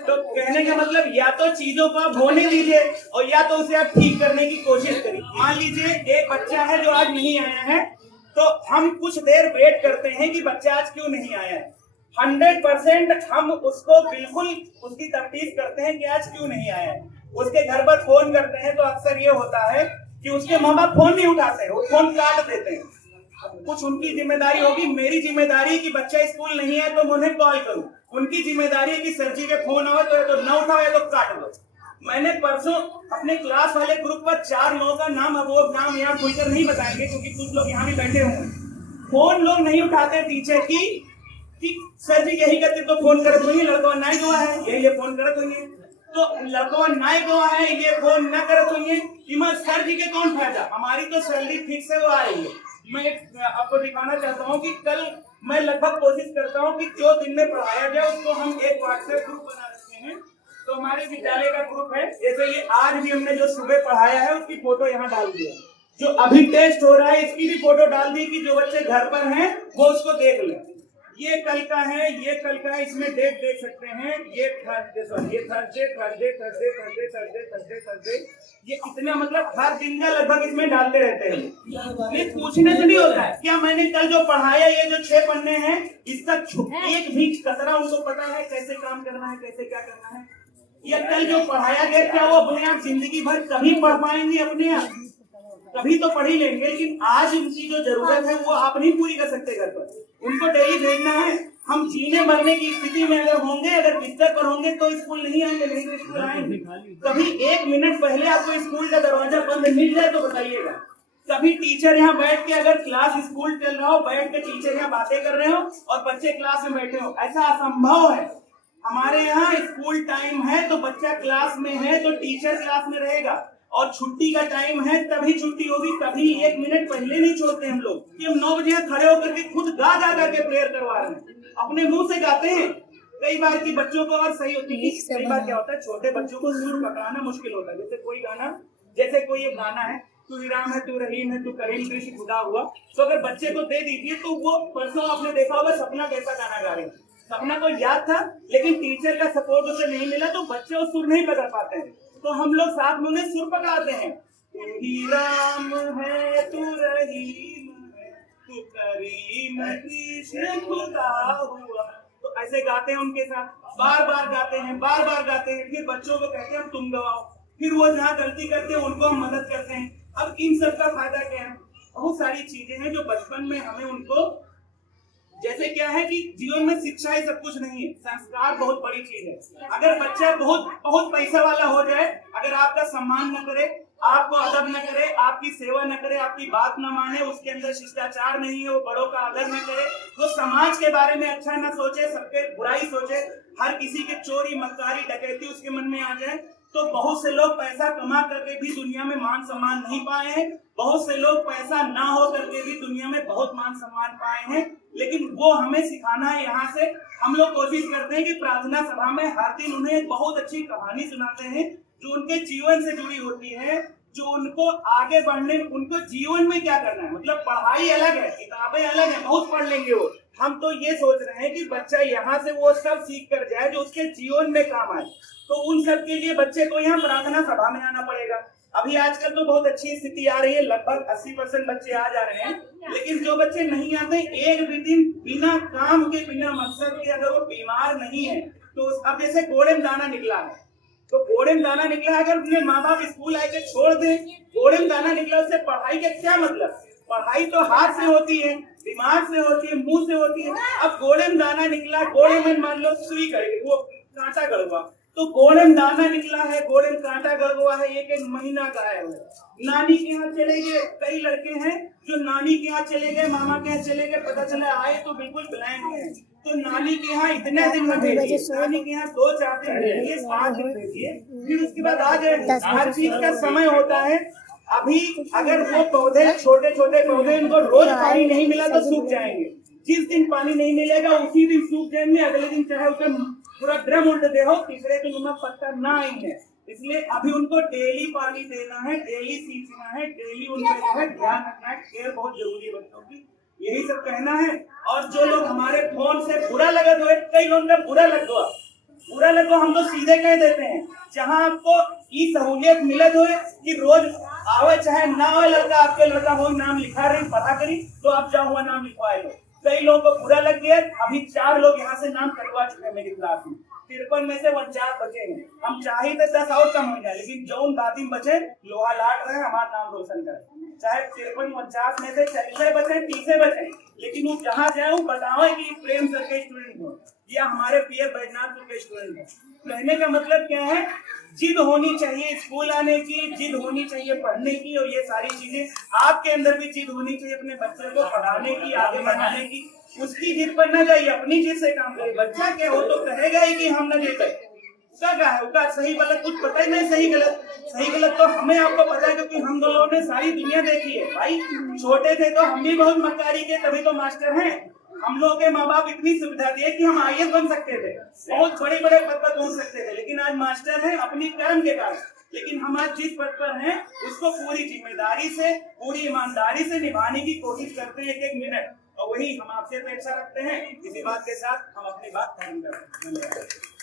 तो कहने का मतलब या तो चीजों को आप होने दीजिए और या तो उसे आप ठीक करने की कोशिश करिए। मान लीजिए एक बच्चा है जो आज नहीं आया है, तो हम कुछ देर वेट करते हैं कि बच्चा आज क्यों नहीं आया है। 100% हम उसको बिल्कुल उसकी तफ्तीश करते हैं कि आज क्यों नहीं आया है। उसके घर पर फोन करते हैं तो अक्सर ये होता है कि उसके माँ बाप फोन नहीं उठाते, वो फोन काट देते हैं। कुछ उनकी जिम्मेदारी होगी, मेरी जिम्मेदारी कि बच्चा स्कूल नहीं है तो मैं उन्हें कॉल करूं। उनकी जिम्मेदारी है कि सर जी के फोन आवे तो न उठाओ या तो काट दो। मैंने परसों अपने क्लास वाले ग्रुप पर 4 लोगों का नाम, अब वो नाम यहाँ खुलकर नहीं बताएंगे क्योंकि कुछ लोग यहाँ भी बैठे होंगे। फोन लोग नहीं उठाते टीचर की कि सर जी यही करते तो फोन करत हुई लड़का नाई गवा है ये फोन करत हुई है, तो लड़का नाई गवा है ये फोन न करत हुई है कि मैं सर जी के कौन फायदा, हमारी तो सैलरी फिक्स है वो आ रही है। मैं आपको दिखाना चाहता हूँ कि कल मैं लगभग कोशिश करता हूँ कि जो दिन में पढ़ाया जाए उसको हम एक व्हाट्सएप ग्रुप बना रखते हैं। तो हमारे विद्यालय का ग्रुप है, जैसे ये आज भी हमने जो सुबह पढ़ाया है उसकी फोटो यहाँ डाल दिया, जो अभी टेस्ट हो रहा है इसकी भी फोटो डाल दी कि जो बच्चे घर पर हैं वो उसको देख लें। ये कल का है, ये कल का है, इसमें डेट देख सकते हैं। ये थर्सडे, ये इतना मतलब हर दिन का लगभग इसमें डालते रहते हैं। ये पूछने से नहीं होता है क्या मैंने कल जो पढ़ाया, ये जो 6 पन्ने हैं इसका एक भी कतरा उनको पता है कैसे काम करना है, कैसे क्या करना है। या कल जो पढ़ाया गया क्या वो अपने आप जिंदगी भर कभी पढ़ पाएंगे, अपने आप कभी तो पढ़ ही लेंगे, लेकिन आज उनकी जो जरूरत है वो आप नहीं पूरी कर सकते घर पर। उनको डेली भेजना है। हम जीने मरने की स्थिति में अगर होंगे, अगर बिस्तर पर होंगे तो स्कूल नहीं आएंगे, नहीं तो स्कूल आएंगे। कभी 1 मिनट पहले आपको स्कूल का दरवाजा बंद मिल जाए तो बताइएगा। कभी टीचर यहाँ बैठ के, अगर क्लास स्कूल चल रहा हो, बैठ के टीचर यहाँ बातें कर रहे हो और बच्चे क्लास में बैठे हो, ऐसा असंभव है। हमारे यहाँ स्कूल टाइम है तो बच्चा क्लास में है तो टीचर क्लास में रहेगा, और छुट्टी का टाइम है तभी छुट्टी होगी। कभी 1 मिनट पहले नहीं छोड़ते हम लोग कि हम 9 बजे खड़े होकर के खुद गा करके प्रेयर करवा रहे हैं, अपने मुंह से गाते हैं। कई बार की बच्चों को और सही होती है, कई बार क्या होता है छोटे बच्चों को सुर पकड़ाना मुश्किल होता है। जैसे कोई एक गाना है, तू ही राम है तू रहीम है तू करीम कृष्ण खुदा हुआ, तो अगर बच्चे को दे दीजिए तो वो, परसों आपने देखा होगा सपना कैसा गाना गा रहे हैं। सपना को याद था लेकिन टीचर का सपोर्ट उसे नहीं मिला तो बच्चे वो सुर नहीं पकड़ पाते हैं, तो हम लोग साथ में उन्हें सुर पकड़ाते हैं। तू ही राम है तू रहीम है तू करीम कृष्ण खुदा हुआ, तो ऐसे गाते हैं उनके साथ, बार बार गाते हैं। फिर बच्चों को कहते हैं हम तुम गवाओ, फिर वो जहाँ गलती करते हैं उनको हम मदद करते हैं। अब इन सब का फायदा क्या है? बहुत सारी चीजें हैं जो बचपन में हमें उनको, जैसे क्या है कि जीवन में शिक्षा ही सब कुछ नहीं है, संस्कार बहुत बड़ी चीज है। अगर बच्चा बहुत पैसा वाला हो जाए, अगर आपका सम्मान न करे, आपको अदब न करे, आपकी सेवा न करे, आपकी बात न माने, उसके अंदर शिष्टाचार नहीं है, वो बड़ों का आदर न करे, वो समाज के बारे में अच्छा न सोचे, सबके बुराई सोचे, हर किसी के चोरी मक्कारी डकैती उसके मन में आ जाए, तो बहुत से लोग पैसा कमा करके भी दुनिया में मान सम्मान नहीं पाए हैं। बहुत से लोग पैसा ना हो करके भी दुनिया में बहुत मान सम्मान पाए हैं, लेकिन वो हमें सिखाना है। यहाँ से हम लोग कोशिश करते हैं कि प्रार्थना सभा में हर दिन उन्हें एक बहुत अच्छी कहानी सुनाते हैं जो उनके जीवन से जुड़ी होती है, जो उनको आगे बढ़ने, उनको जीवन में क्या करना है। मतलब पढ़ाई अलग है, किताबें अलग है, बहुत पढ़ लेंगे वो, हम तो ये सोच रहे हैं कि बच्चा यहाँ से वो सब सीख कर जाए जो उसके जीवन में काम आए। तो उन सब के लिए बच्चे को यहाँ प्रार्थना सभा में आना पड़ेगा। अभी आजकल तो बहुत अच्छी स्थिति आ रही है, लगभग 80% बच्चे आ जा रहे हैं, लेकिन जो बच्चे नहीं आते, एक भी दिन बिना काम के, बिना मकसद के अगर वो बीमार नहीं है, तो अब जैसे गोड़े में दाना निकला है, तो गोड़े में दाना निकला, अगर अपने माँ बाप स्कूल आके छोड़ दे, गोड़े में दाना निकला, उससे पढ़ाई का क्या मतलब? पढ़ाई तो हाथ से होती है, दिमाग से होती है, मुंह से होती है। अब गोड़े में दाना निकला, गोड़े में मान लो सुई करेगी, वो कांटा गड़वा, तो गोड़े में दाना निकला है, गोड़े में कांटा गड़ हुआ है, 1 महीना गायब है। नानी के यहाँ चले गए, कई लड़के हैं जो नानी के यहाँ चले गए, मामा के यहाँ चले गए, पता चला आए तो बिल्कुल ब्लैंक है। तो नानी के यहाँ इतने दिन में भेजिए, नानी के यहाँ 2-4 दिन भेजिए, 7 दिन भेजिए, फिर उसके बाद आ जाए। हर चीज का समय होता है। अभी अगर वो पौधे, छोटे छोटे पौधे, इनको रोज पानी नहीं मिला तो सूख जाएंगे। जिस दिन पानी नहीं मिलेगा उसी दिन सूख जाएंगे, अगले दिन चाहे उसे पूरा ड्रम उल्ट दे हो, तीसरे दिन उनमें पत्ता ना आएंगे। इसलिए अभी उनको डेली पानी देना है, डेली सींचना है, डेली उनका जो है ध्यान रखना है, केयर बहुत जरूरी है बच्चों की। यही सब कहना है। और जो लोग हमारे फोन से बुरा लगा दो, कई लोगों का बुरा लग गया, बुरा लगो हम तो सीधे कह देते हैं, जहाँ आपको ये सहूलियत मिलत हो कि रोज आवे चाहे ना आवे लड़का, आपके लड़का हो नाम लिखा रही पता करी तो आप जाओ हुआ नाम लिखवाए लो। कई लोगों को बुरा लग गया, अभी 4 लोग यहाँ से नाम कटवा चुके हैं मेरी क्लास में, 53 में से 49 बचे हैं। हम चाहे तो 10 और कम हो जाए, लेकिन जौन बातिम बचे लोहा लाट रहे हमारा नाम रोशन करे, चाहे 53-49 में से 40 बचे 30 बचे, लेकिन वो जहाँ जाए वो बताओ कि प्रेम सर के स्टूडेंट हो या हमारे पीएफ बैजनाथ के स्टूडेंट हो। कहने का मतलब क्या है, जिद होनी चाहिए स्कूल आने की, जिद होनी चाहिए पढ़ने की, और ये सारी चीजें आपके अंदर भी जिद होनी चाहिए अपने बच्चे को पढ़ाने की, आगे बढ़ाने की। उसकी जिद पर न जाइए, अपनी जिद से काम करिए। बच्चा क्या हो तो कहेगा ही कि हम न दे सकते, उसका क्या है, उसका सही गलत कुछ पता ही नहीं। सही गलत तो हमें आपको पता है, क्योंकि हम दोनों ने सारी दुनिया देखी है भाई। छोटे थे तो हम भी बहुत मक्कारी के, तभी तो मास्टर हैं। हम लोगों के माँ बाप इतनी सुविधा दिए कि हम आईएएस बन सकते थे, बहुत बड़े बड़े पद पर पहुंच सकते थे, लेकिन आज मास्टर हैं अपनी कर्म के कारण। लेकिन हम आज जिस पद पर हैं उसको पूरी जिम्मेदारी से, पूरी ईमानदारी से निभाने की कोशिश करते हैं, एक मिनट, और वही हम आपसे अपेक्षा रखते हैं। इसी बात के साथ हम अपनी बात खत्म करते हैं।